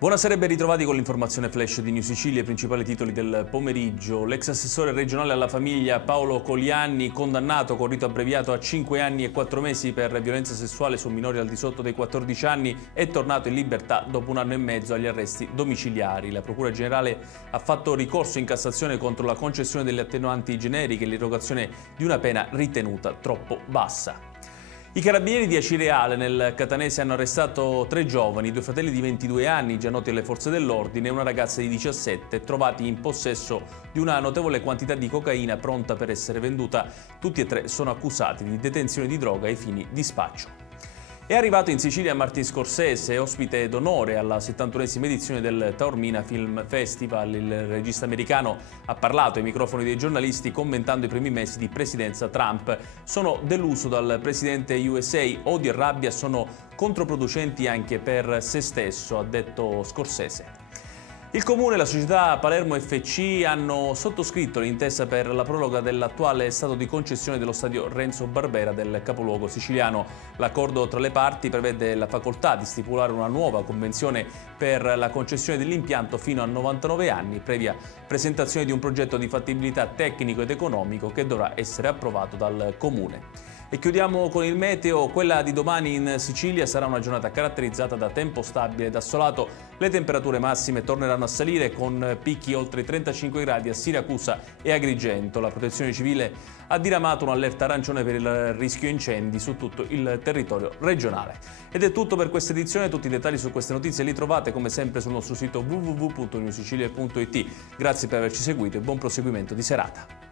Buonasera e ben ritrovati con l'informazione flash di New Sicilia, i principali titoli del pomeriggio. L'ex assessore regionale alla famiglia Paolo Colianni, condannato con rito abbreviato a 5 anni e 4 mesi per violenza sessuale su minori al di sotto dei 14 anni, è tornato in libertà dopo 1 anno e mezzo agli arresti domiciliari. La Procura Generale ha fatto ricorso in Cassazione contro la concessione delle attenuanti generiche e l'irrogazione di una pena ritenuta troppo bassa. I carabinieri di Acireale nel Catanese hanno arrestato 3 giovani, 2 fratelli di 22 anni già noti alle forze dell'ordine e una ragazza di 17, trovati in possesso di una notevole quantità di cocaina pronta per essere venduta. Tutti e 3 sono accusati di detenzione di droga ai fini di spaccio. È arrivato in Sicilia Martin Scorsese, ospite d'onore alla 71esima edizione del Taormina Film Festival. Il regista americano ha parlato ai microfoni dei giornalisti commentando i primi mesi di presidenza Trump. Sono deluso dal presidente USA, odio e rabbia sono controproducenti anche per se stesso, ha detto Scorsese. Il Comune e la società Palermo FC hanno sottoscritto l'intesa per la proroga dell'attuale stato di concessione dello stadio Renzo Barbera del capoluogo siciliano. L'accordo tra le parti prevede la facoltà di stipulare una nuova convenzione per la concessione dell'impianto fino a 99 anni, previa presentazione di un progetto di fattibilità tecnico ed economico che dovrà essere approvato dal Comune. E chiudiamo con il meteo. Quella di domani in Sicilia sarà una giornata caratterizzata da tempo stabile ed assolato. Le temperature massime torneranno a salire con picchi oltre i 35 gradi a Siracusa e Agrigento. La Protezione Civile ha diramato un'allerta arancione per il rischio incendi su tutto il territorio regionale. Ed è tutto per questa edizione. Tutti i dettagli su queste notizie li trovate come sempre sul nostro sito www.newsicilia.it. Grazie per averci seguito e buon proseguimento di serata.